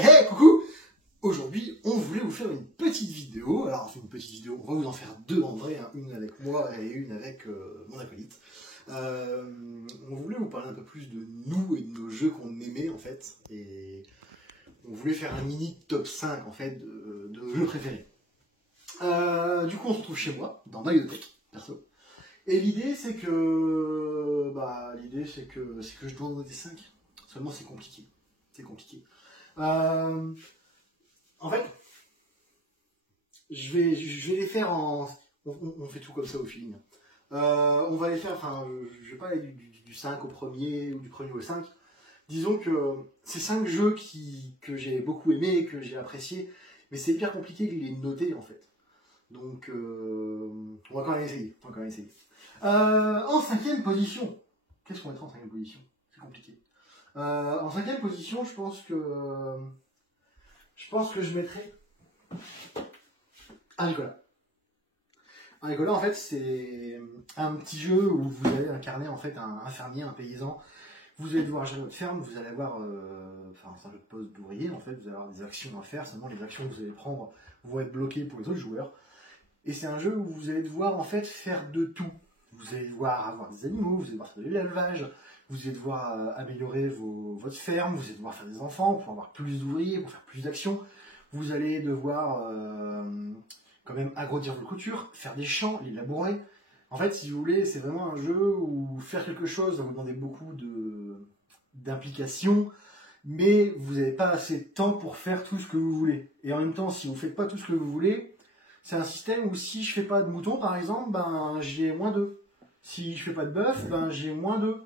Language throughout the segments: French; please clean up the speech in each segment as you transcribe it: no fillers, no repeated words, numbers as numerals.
Hey, coucou! Aujourd'hui, on voulait vous faire une petite vidéo. Alors, on fait une petite vidéo, on va vous en faire deux en vrai, hein, une avec moi et une avec mon acolyte. On voulait vous parler un peu plus de nous et de nos jeux qu'on aimait en fait. Et on voulait faire un mini top 5 en fait de nos jeux préférés. Du coup, on se retrouve chez moi, dans ma bibliothèque, perso. Et l'idée, c'est que. Je dois en noter 5. Seulement, c'est compliqué. C'est compliqué. En fait, je vais les faire en... On fait tout comme ça au feeling. On va les faire, enfin, je vais pas aller du 5 au premier ou du premier au 5. Disons que c'est 5 jeux que j'ai beaucoup aimé, que j'ai apprécié, mais c'est hyper compliqué de les noter en fait. Donc, on va quand même essayer. En 5e position, qu'est-ce qu'on mettra en 5e position? C'est compliqué. En 5e position, je pense que je mettrais Agricola. Agricola, en fait, c'est un petit jeu où vous allez incarner en fait un fermier, un paysan. Vous allez devoir gérer votre ferme, vous allez avoir, c'est un jeu de poste d'ouvrier, en fait, vous allez avoir des actions à faire, seulement les actions que vous allez prendre vont être bloquées pour les autres joueurs. Et c'est un jeu où vous allez devoir en fait faire de tout. Vous allez devoir avoir des animaux, vous allez devoir faire de l'élevage, vous allez devoir améliorer votre ferme, vous allez devoir faire des enfants pour avoir plus d'ouvriers, pour faire plus d'actions. Vous allez devoir quand même agrandir vos cultures, faire des champs, les labourer. En fait, si vous voulez, c'est vraiment un jeu où faire quelque chose va vous demander beaucoup d'implication, mais vous n'avez pas assez de temps pour faire tout ce que vous voulez. Et en même temps, si vous ne faites pas tout ce que vous voulez, c'est un système où si je fais pas de moutons, par exemple, ben j'ai moins 2. Si je fais pas de bœuf, ben j'ai moins 2.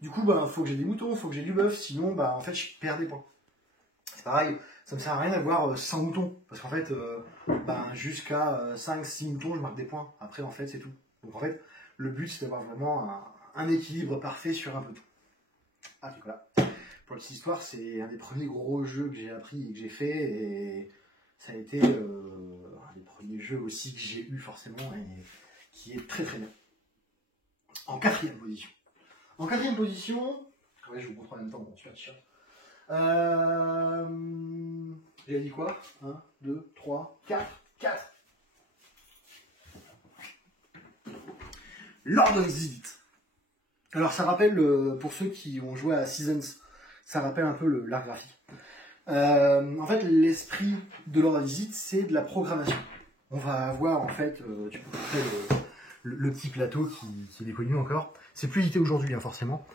Du coup, ben faut que j'ai des moutons, faut que j'ai du bœuf, sinon ben en fait je perds des points. C'est pareil, ça me sert à rien d'avoir 100 moutons, parce qu'en fait, ben jusqu'à 5-6 moutons, je marque des points. Après, en fait, c'est tout. Donc en fait, le but c'est d'avoir vraiment un équilibre parfait sur un peu tout. Ah, voilà. Pour la petite histoire, c'est un des premiers gros jeux que j'ai appris et que j'ai fait, et ça a été un des premiers jeux aussi que j'ai eu forcément, et qui est très très bien. En 4e position. En 4e position, ouais, je vous montre en même temps mon super t-shirt. J'ai dit quoi? 1, 2, 3, 4. Lord of Xylit. Alors ça rappelle, pour ceux qui ont joué à Seasons, ça rappelle un peu l'art graphique. En fait, l'esprit de Lord of Xylit, c'est de la programmation. On va avoir en fait, tu peux montrer le petit plateau qui est connu encore. C'est plus édité aujourd'hui, hein, forcément.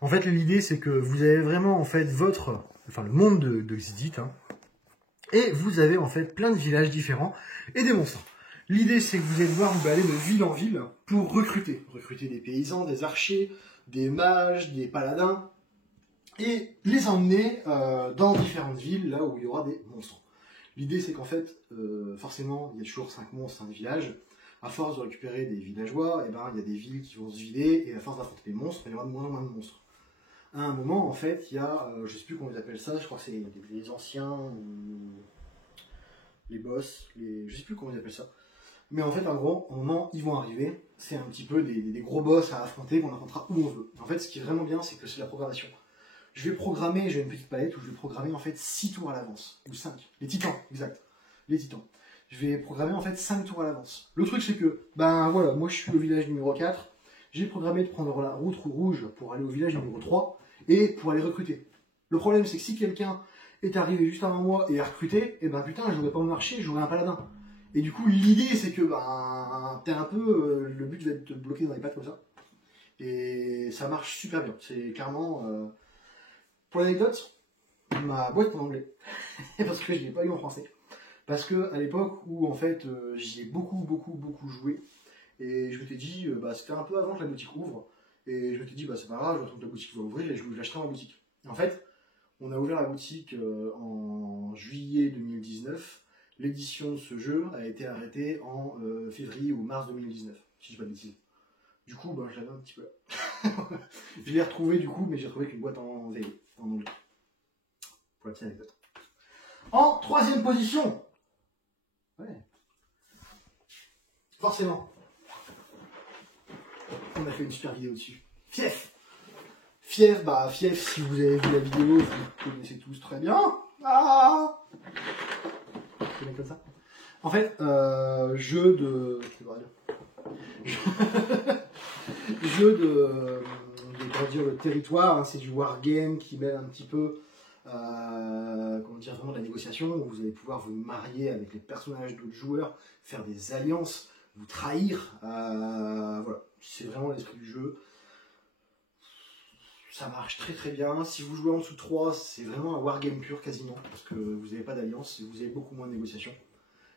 En fait, l'idée, c'est que vous avez vraiment en fait le monde de Xylit, hein, et vous avez en fait plein de villages différents et des monstres. L'idée, c'est que vous allez devoir vous balader de ville en ville pour recruter des paysans, des archers, des mages, des paladins, et les emmener dans différentes villes, là où il y aura des monstres. L'idée, c'est qu'en fait, forcément, il y a toujours 5 monstres, 5 villages. À force de récupérer des villageois, et ben, il y a des villes qui vont se vider, et à force d'affronter des monstres, il y aura de moins en moins de monstres. À un moment, en fait, il y a, je sais plus comment ils appellent ça, je crois que c'est les anciens, les boss, je sais plus comment ils appellent ça. Mais en fait, en gros, au moment, ils vont arriver, c'est un petit peu des gros boss à affronter, qu'on affrontera où on veut. En fait, ce qui est vraiment bien, c'est que c'est la programmation. Je vais programmer, j'ai une petite palette où je vais programmer en fait 6 tours à l'avance, ou 5. Les titans, exact. Les titans. Je vais programmer en fait 5 tours à l'avance. Le truc c'est que, ben voilà, moi je suis au village numéro 4, j'ai programmé de prendre la route rouge pour aller au village numéro 3 et pour aller recruter. Le problème c'est que si quelqu'un est arrivé juste avant moi et a recruté, et ben putain, j'aurais pas marché, j'aurais un paladin. Et du coup l'idée c'est que, ben, t'es un peu, le but va être de te bloquer dans les pattes comme ça. Et ça marche super bien, c'est clairement, pour l'anecdote, ma boîte en anglais, parce que je l'ai pas eu en français. Parce que à l'époque où en fait j'y ai beaucoup joué, et je m'étais dit, bah, c'était un peu avant que la boutique ouvre, et je m'étais dit, bah, c'est pas grave, j'attends que la boutique va ouvrir et je l'achèterai en boutique. Et en fait, on a ouvert la boutique en juillet 2019, l'édition de ce jeu a été arrêtée en février ou mars 2019, si je dis pas de bêtises. Du coup, bah, je l'avais un petit peu là. Je l'ai retrouvé du coup, mais j'ai retrouvé qu'une boîte en VO, en anglais. Pour la petite anecdote. En 3e position. Ouais. Forcément. On a fait une super vidéo dessus. Fief. Fief, si vous avez vu la vidéo, vous connaissez tous très bien. Ah, c'est bien comme ça. En fait, jeu de... jeu de comment dire, le territoire, hein, c'est du wargame qui mêle un petit peu comment dire, vraiment de la négociation, où vous allez pouvoir vous marier avec les personnages d'autres joueurs, faire des alliances, vous trahir, voilà, c'est vraiment l'esprit du jeu. Ça marche très très bien. Si vous jouez en dessous de 3, c'est vraiment un wargame pur quasiment, parce que vous n'avez pas d'alliance et vous avez beaucoup moins de négociations.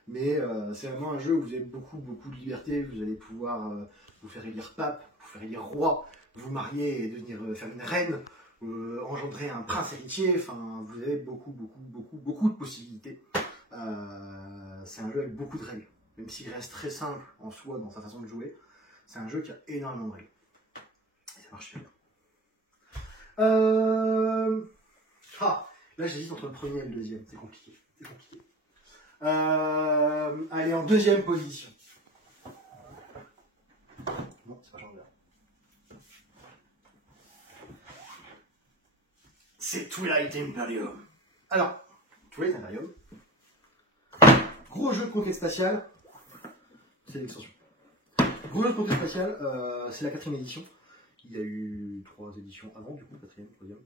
Mais c'est vraiment un jeu où vous avez beaucoup de liberté, vous allez pouvoir vous faire élire pape, vous faire élire roi, vous marier et devenir faire une reine, engendrer un prince héritier, enfin vous avez beaucoup de possibilités. C'est un jeu avec beaucoup de règles, même s'il reste très simple en soi dans sa façon de jouer, c'est un jeu qui a énormément de règles. Et ça marche bien. Ah, là j'hésite entre le premier et le deuxième, c'est compliqué. C'est compliqué. Allez, en deuxième position. Non, c'est pas genre là. C'est Twilight Imperium. Alors, Twilight Imperium, gros jeu de conquête spatiale, c'est l'extension. Gros jeu de conquête spatiale, c'est la 4ème édition. Il y a eu 3 éditions avant, du coup, 4ème, 3ème.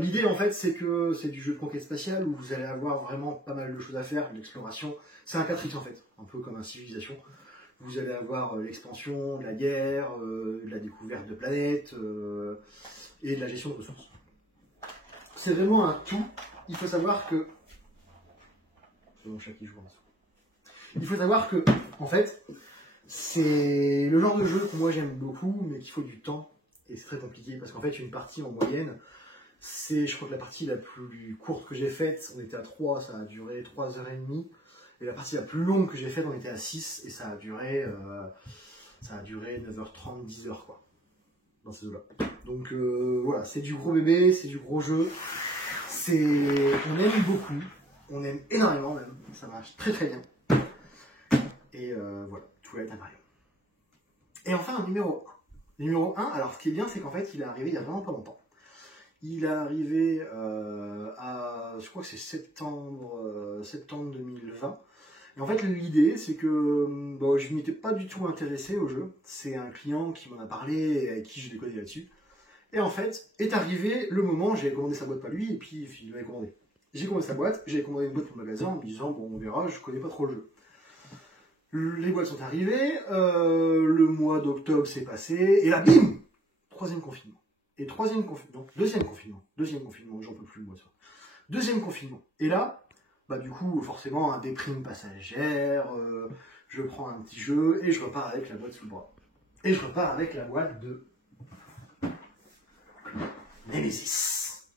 L'idée en fait c'est que c'est du jeu de conquête spatiale où vous allez avoir vraiment pas mal de choses à faire, de l'exploration. C'est un 4X en fait, un peu comme un civilisation. Vous allez avoir l'expansion, de la guerre, de la découverte de planètes et de la gestion de ressources. C'est vraiment un tout. Il faut savoir que... C'est mon chat qui joue en dessous. Il faut savoir que, en fait, c'est le genre de jeu que moi j'aime beaucoup, mais qu'il faut du temps. Et c'est très compliqué parce qu'en fait, une partie en moyenne, c'est, je crois que la partie la plus courte que j'ai faite, on était à 3, ça a duré 3h30. Et la partie la plus longue que j'ai faite, on était à 6, et ça a duré 9h30, 10h, quoi. Dans ces eaux-là. Donc voilà, c'est du gros bébé, c'est du gros jeu. On aime beaucoup, on aime énormément même, ça marche très très bien. Et voilà, Twilight Imperium. Et enfin, numéro 1. Numéro 1, alors ce qui est bien, c'est qu'en fait, il est arrivé il y a vraiment pas longtemps. Il est arrivé je crois que c'est septembre 2020. Et en fait, l'idée, c'est que je ne m'étais pas du tout intéressé au jeu. C'est un client qui m'en a parlé et avec qui je l'ai connu là-dessus. Et en fait, est arrivé le moment, j'avais commandé sa boîte, pas lui, et puis il m'avait commandé. J'ai commandé sa boîte, j'avais commandé une boîte pour le magasin en me disant, bon, on verra, je connais pas trop le jeu. Les boîtes sont arrivées, le mois d'octobre s'est passé, et là, bim, 3e confinement. Et deuxième confinement, j'en peux plus, moi, ça. 2e confinement. Et là, du coup, forcément, un déprime passagère, je prends un petit jeu, et je repars avec la boîte sous le bras. Et je repars avec la boîte de Nemesis.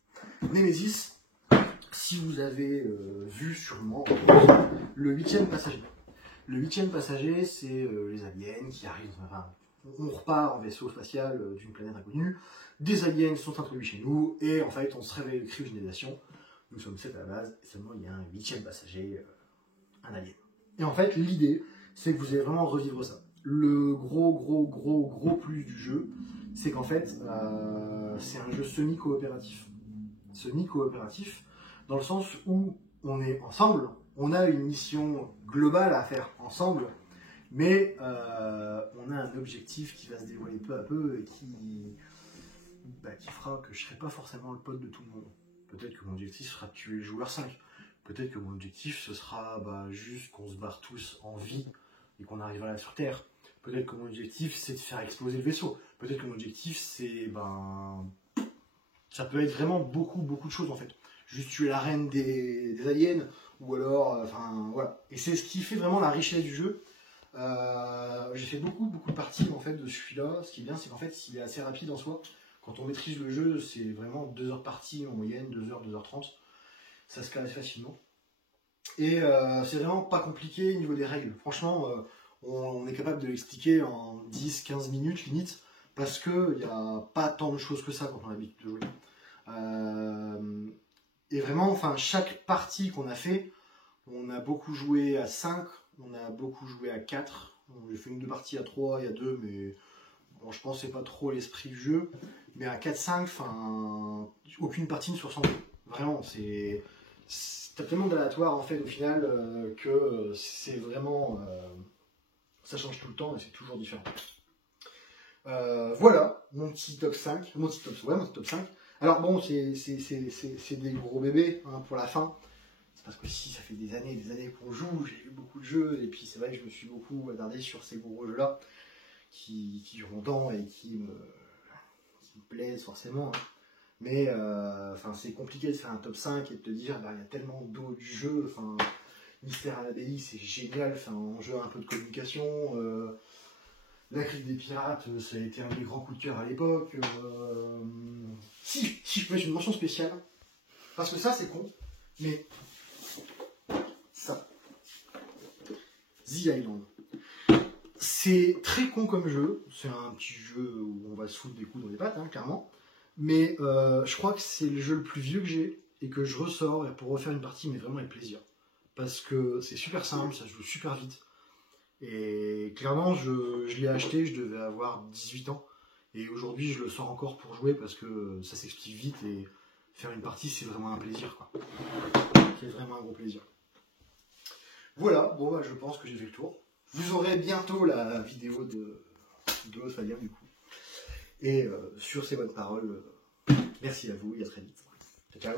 Nemesis, si vous avez vu sûrement le 8e passager. Le 8e passager, c'est les aliens qui arrivent, on repart en vaisseau spatial d'une planète inconnue, des aliens sont introduits chez nous, et en fait on se réveille de cryogénisation, nous sommes 7 à la base, et seulement il y a un 8e passager, un alien. Et en fait l'idée, c'est que vous allez vraiment revivre ça. Le gros plus du jeu, c'est qu'en fait c'est un jeu semi-coopératif. Semi-coopératif, dans le sens où on est ensemble, on a une mission globale à faire ensemble, mais on a un objectif qui va se dévoiler peu à peu et qui fera que je ne serai pas forcément le pote de tout le monde. Peut-être que mon objectif sera de tuer le joueur 5. Peut-être que mon objectif ce sera juste qu'on se barre tous en vie et qu'on arrivera là sur Terre. Peut-être que mon objectif c'est de faire exploser le vaisseau. Peut-être que mon objectif c'est ça peut être vraiment beaucoup de choses en fait. Juste tuer la reine des aliens, ou alors, voilà. Et c'est ce qui fait vraiment la richesse du jeu. J'ai fait beaucoup de parties en fait de celui-là. Ce qui est bien, c'est qu'en fait, il est assez rapide en soi. Quand on maîtrise le jeu, c'est vraiment 2 heures partie en moyenne, 2h, 2h30. Ça se classe facilement. Et c'est vraiment pas compliqué au niveau des règles. Franchement, on est capable de l'expliquer en 10-15 minutes limite, parce qu'il n'y a pas tant de choses que ça quand on a l'habitude de jouer. Et vraiment, chaque partie qu'on a fait, on a beaucoup joué à 5, on a beaucoup joué à 4. J'ai fait 2 parties à 3 et à 2, mais bon, je pense que c'est pas trop l'esprit du jeu. Mais à 4-5, aucune partie ne se ressemble. Vraiment, t'as tellement d'aléatoires en fait au final que c'est vraiment... ça change tout le temps et c'est toujours différent. Voilà, mon petit top 5. Mon petit top 5. Alors bon, c'est des gros bébés hein, pour la fin. C'est parce que si ça fait des années qu'on joue, j'ai vu beaucoup de jeux, et puis c'est vrai que je me suis beaucoup attardé sur ces gros jeux-là, qui durent longtemps et qui me plaisent forcément. Hein. Mais c'est compliqué de faire un top 5 et de te dire, bah, il y a tellement d'autres jeux, Mystère à l'abbaye, c'est génial, un jeu un peu de communication. La Crique des Pirates, ça a été un des grands coups de cœur à l'époque. Si je peux mettre une mention spéciale, parce que ça c'est con, mais ça, The Island. C'est très con comme jeu, c'est un petit jeu où on va se foutre des coups dans les pattes, hein, clairement. Mais je crois que c'est le jeu le plus vieux que j'ai et que je ressors pour refaire une partie, mais vraiment avec plaisir. Parce que c'est super simple, ça se joue super vite. Et clairement, je l'ai acheté, je devais avoir 18 ans. Et aujourd'hui, je le sors encore pour jouer parce que ça s'explique vite et faire une partie, c'est vraiment un plaisir, quoi. C'est vraiment un gros plaisir. Voilà, bon bah je pense que j'ai fait le tour. Vous aurez bientôt la vidéo de Osphalia du coup. Et sur ces bonnes paroles, merci à vous et à très vite. Ciao.